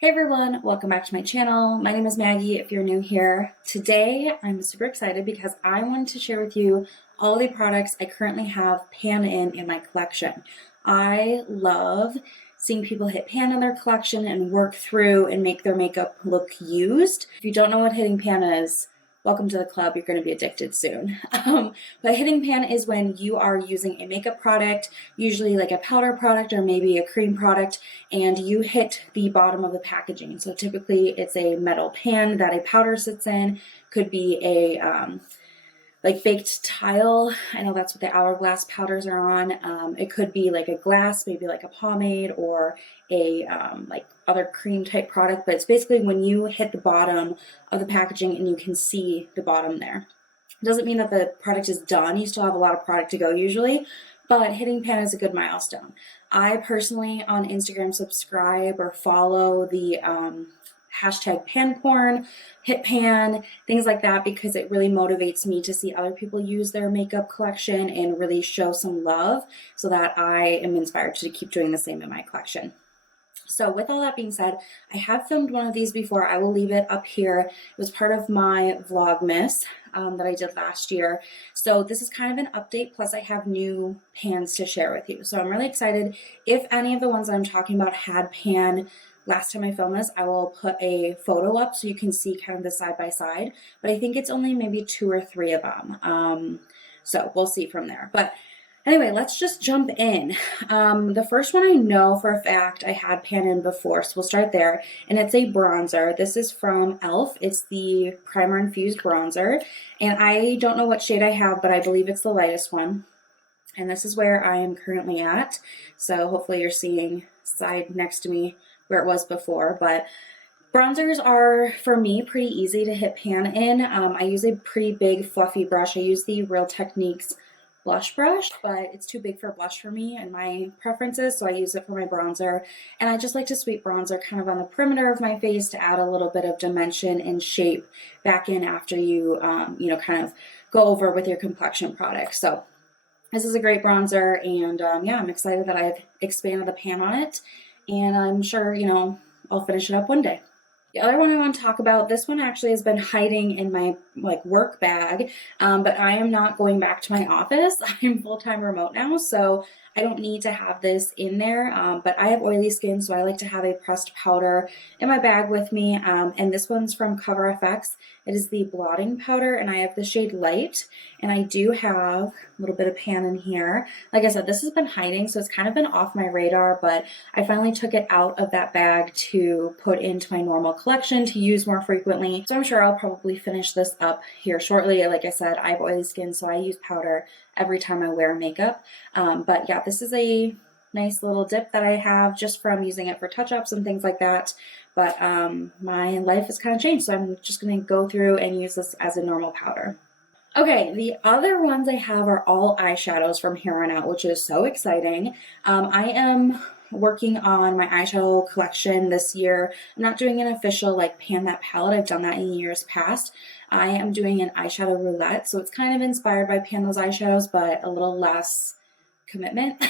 Hey everyone, welcome back to my channel. My name is Maggie if you're new here. Today I'm super excited because I wanted to share with you all the products I currently have pan in my collection. I love seeing people hit pan in their collection and work through and make their makeup look used. If you don't know what hitting pan is, welcome to the club. You're going to be addicted soon. But hitting pan is when you are using a makeup product, usually like a powder product or maybe a cream product, and you hit the bottom of the packaging. So typically it's a metal pan that a powder sits in, could be a like baked tile. I know that's what the hourglass powders are on. It could be like a glass, maybe like a pomade or a like other cream type product, but it's basically when you hit the bottom of the packaging and you can see the bottom there. It doesn't mean that the product is done. You still have a lot of product to go usually, but hitting pan is a good milestone. I personally on Instagram subscribe or follow the hashtag pan porn, hit pan, things like that, because it really motivates me to see other people use their makeup collection and really show some love so that I am inspired to keep doing the same in my collection. So with all that being said, I have filmed one of these before. I will leave it up here. It was part of my Vlogmas that I did last year. So this is kind of an update, plus I have new pans to share with you. So I'm really excited. If any of the ones I'm talking about had pan last time I filmed this, I will put a photo up so you can see kind of the side by side, but I think it's only maybe 2 or 3 of them. So we'll see from there. But anyway, let's just jump in. The first one I know for a fact I had pan in before, so we'll start there. And it's a bronzer. This is from e.l.f. It's the Primer Infused Bronzer. And I don't know what shade I have, but I believe it's the lightest one. And this is where I am currently at. So hopefully you're seeing side next to me where it was before. But bronzers are, for me, pretty easy to hit pan in. I use a pretty big fluffy brush. I use the Real Techniques blush brush, but it's too big for blush for me and my preferences, so I use it for my bronzer. And I just like to sweep bronzer kind of on the perimeter of my face to add a little bit of dimension and shape back in after you, kind of go over with your complexion product. So this is a great bronzer, and yeah, I'm excited that I've expanded the pan on it, and I'm sure, I'll finish it up one day. The other one I want to talk about, this one actually has been hiding in my work bag, but I am not going back to my office. I'm full-time remote now, so I don't need to have this in there, but I have oily skin, so I like to have a pressed powder in my bag with me, and this one's from CoverFX. It is the Blotting powder, and I have the shade Light, and I do have a little bit of pan in here. Like I said, this has been hiding, so it's kind of been off my radar, but I finally took it out of that bag to put into my normal collection to use more frequently. So I'm sure I'll probably finish this up here shortly. Like I said, I have oily skin, so I use powder every time I wear makeup. But yeah, this is a nice little dip that I have just from using it for touch-ups and things like that. But my life has kind of changed, so I'm just going to go through and use this as a normal powder. Okay, the other ones I have are all eyeshadows from here on out, which is so exciting. I am working on my eyeshadow collection this year. I'm not doing an official pan that palette. I've done that in years past. I am doing an eyeshadow roulette, so it's kind of inspired by Pan those eyeshadows, but a little less commitment.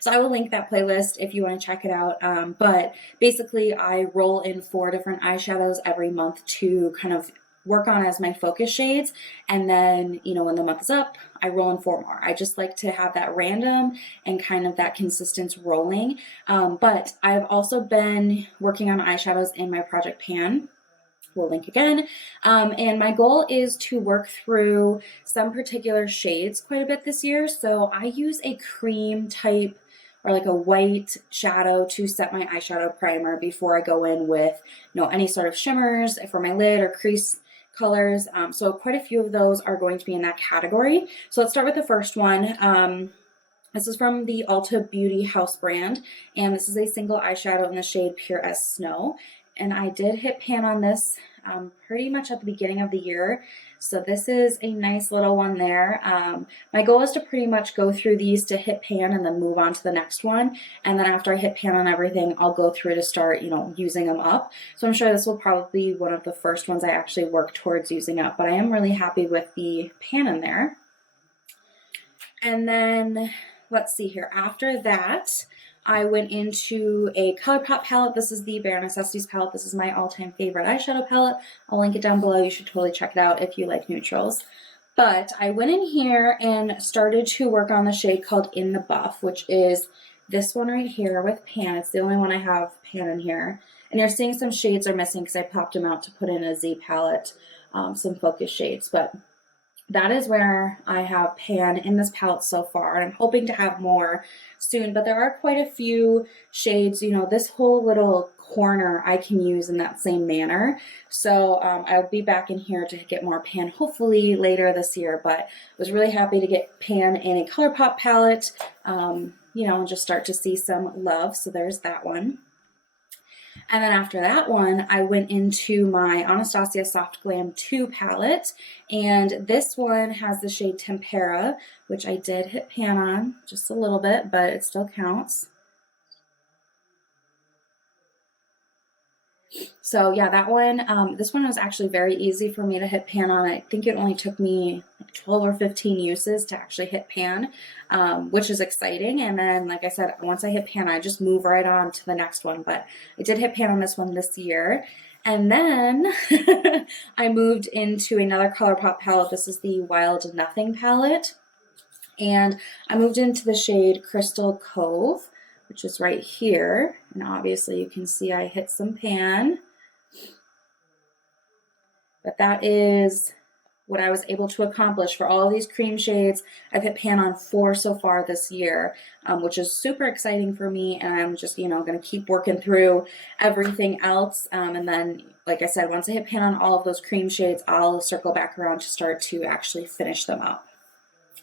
So I will link that playlist if you want to check it out. But basically I roll in 4 different eyeshadows every month to kind of work on as my focus shades, and then when the month is up, I roll in 4 more. I just like to have that random and kind of that consistent rolling. But I've also been working on eyeshadows in my project pan. We'll link again. And my goal is to work through some particular shades quite a bit this year. So I use a cream type or like a white shadow to set my eyeshadow primer before I go in with any sort of shimmers for my lid or crease colors. So quite a few of those are going to be in that category. So let's start with the first one. This is from the Ulta Beauty House brand, and this is a single eyeshadow in the shade Pure as Snow. And I did hit pan on this pretty much at the beginning of the year. So this is a nice little one there. My goal is to pretty much go through these to hit pan and then move on to the next one. And then after I hit pan on everything, I'll go through to start, using them up. So I'm sure this will probably be one of the first ones I actually work towards using up. But I am really happy with the pan in there. And then let's see here. After that, I went into a Colourpop palette. This is the Bare Necessities palette. This is my all-time favorite eyeshadow palette. I'll link it down below. You should totally check it out if you like neutrals. But I went in here and started to work on the shade called In the Buff, which is this one right here with pan. It's the only one I have pan in here. And you're seeing some shades are missing because I popped them out to put in a Z palette, some focus shades. But that is where I have pan in this palette so far, and I'm hoping to have more soon, but there are quite a few shades. You know, this whole little corner I can use in that same manner. So I'll be back in here to get more pan hopefully later this year, but I was really happy to get pan in a Colourpop palette, you know, and just start to see some love. So there's that one. And then after that one, I went into my Anastasia Soft Glam 2 palette, and this one has the shade Tempera, which I did hit pan on just a little bit, but it still counts. So yeah, that one, this one was actually very easy for me to hit pan on. I think it only took me like 12 or 15 uses to actually hit pan, which is exciting. And then, like I said, once I hit pan, I just move right on to the next one. But I did hit pan on this one this year. And then I moved into another Colourpop palette. This is the Wild Nothing palette. And I moved into the shade Crystal Cove, which is right here. And obviously you can see I hit some pan. But that is what I was able to accomplish for all of these cream shades. I've hit pan on 4 so far this year, which is super exciting for me. And I'm just, you know, going to keep working through everything else. And then, like I said, once I hit pan on all of those cream shades, I'll circle back around to start to actually finish them up.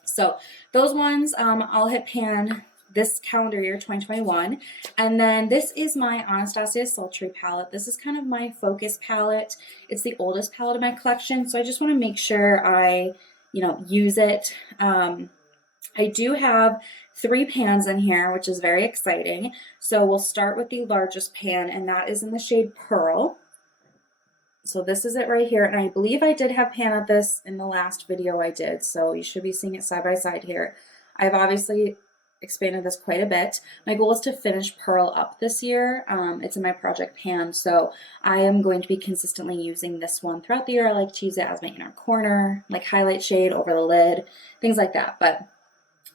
So those ones, I'll hit pan this calendar year, 2021. And then this is my Anastasia Sultry palette. This is kind of my focus palette. It's the oldest palette in my collection, so I just want to make sure I, you know, use it. I do have 3 pans in here, which is very exciting. So we'll start with the largest pan, and that is in the shade Pearl. So this is it right here, and I believe I did have pan at this in the last video I did, so you should be seeing it side by side here. I've obviously expanded this quite a bit. My goal is to finish Pearl up this year. It's in my project pan, so I am going to be consistently using this one throughout the year. I like to use it as my inner corner, like highlight shade over the lid, things like that. But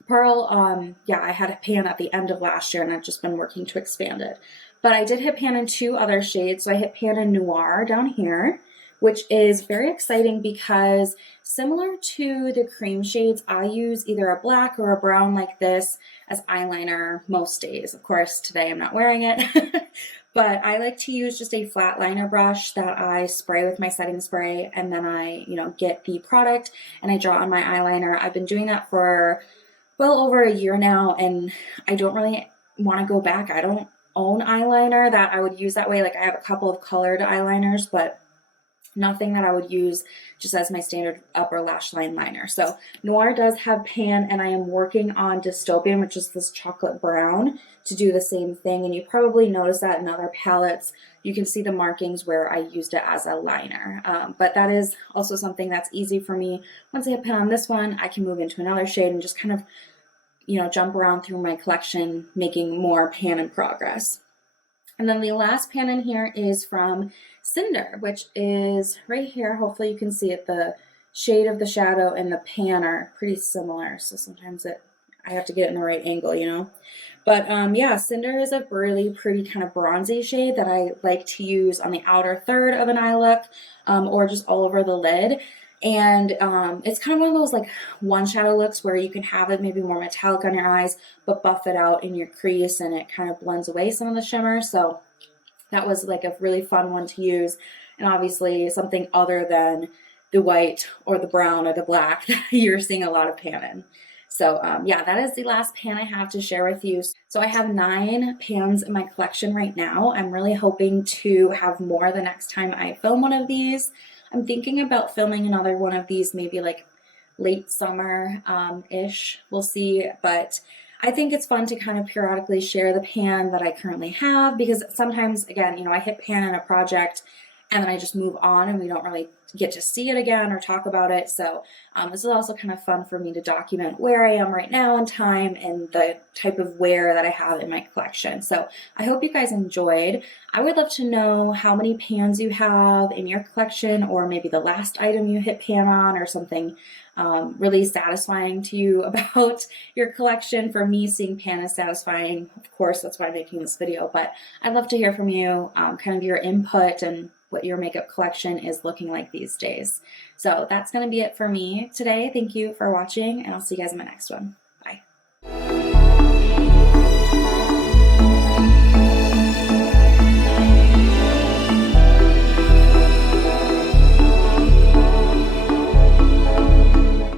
Pearl, yeah, I had a pan at the end of last year, and I've just been working to expand it. But I did hit pan in 2 other shades. So I hit pan in Noir down here, which is very exciting because similar to the cream shades, I use either a black or a brown like this as eyeliner most days. Of course, today I'm not wearing it, but I like to use just a flat liner brush that I spray with my setting spray, and then I, you know, get the product and I draw on my eyeliner. I've been doing that for well over a year now, and I don't really want to go back. I don't own eyeliner that I would use that way. Like I have a couple of colored eyeliners, but nothing that I would use just as my standard upper lash line liner. So Noir does have pan, and I am working on Dystopian, which is this chocolate brown, to do the same thing. And you probably noticed that in other palettes. You can see the markings where I used it as a liner. But that is also something that's easy for me. Once I hit pan on this one, I can move into another shade and just kind of, you know, jump around through my collection, making more pan in progress. And then the last pan in here is from Cinder, which is right here. Hopefully you can see it. The shade of the shadow and the pan are pretty similar. So sometimes I have to get it in the right angle, you know. But yeah, Cinder is a really pretty kind of bronzy shade that I like to use on the outer third of an eye look, or just all over the lid. And it's kind of one of those like one shadow looks where you can have it maybe more metallic on your eyes, but buff it out in your crease, and it kind of blends away some of the shimmer. So that was like a really fun one to use. And obviously something other than the white or the brown or the black that you're seeing a lot of pan in. So yeah, that is the last pan I have to share with you. So I have 9 pans in my collection right now. I'm really hoping to have more the next time I film one of these. I'm thinking about filming another one of these maybe like late summer-ish. We'll see. But I think it's fun to kind of periodically share the pan that I currently have, because sometimes, again, you know, I hit pan in a project and then I just move on and we don't really get to see it again or talk about it. So this is also kind of fun for me to document where I am right now in time and the type of wear that I have in my collection. So I hope you guys enjoyed. I would love to know how many pans you have in your collection, or maybe the last item you hit pan on, or something really satisfying to you about your collection. For me, seeing pan is satisfying. Of course, that's why I'm making this video, but I'd love to hear from you, kind of your input and what your makeup collection is looking like these days. So that's going to be it for me today. Thank you for watching, and I'll see you guys in my next one.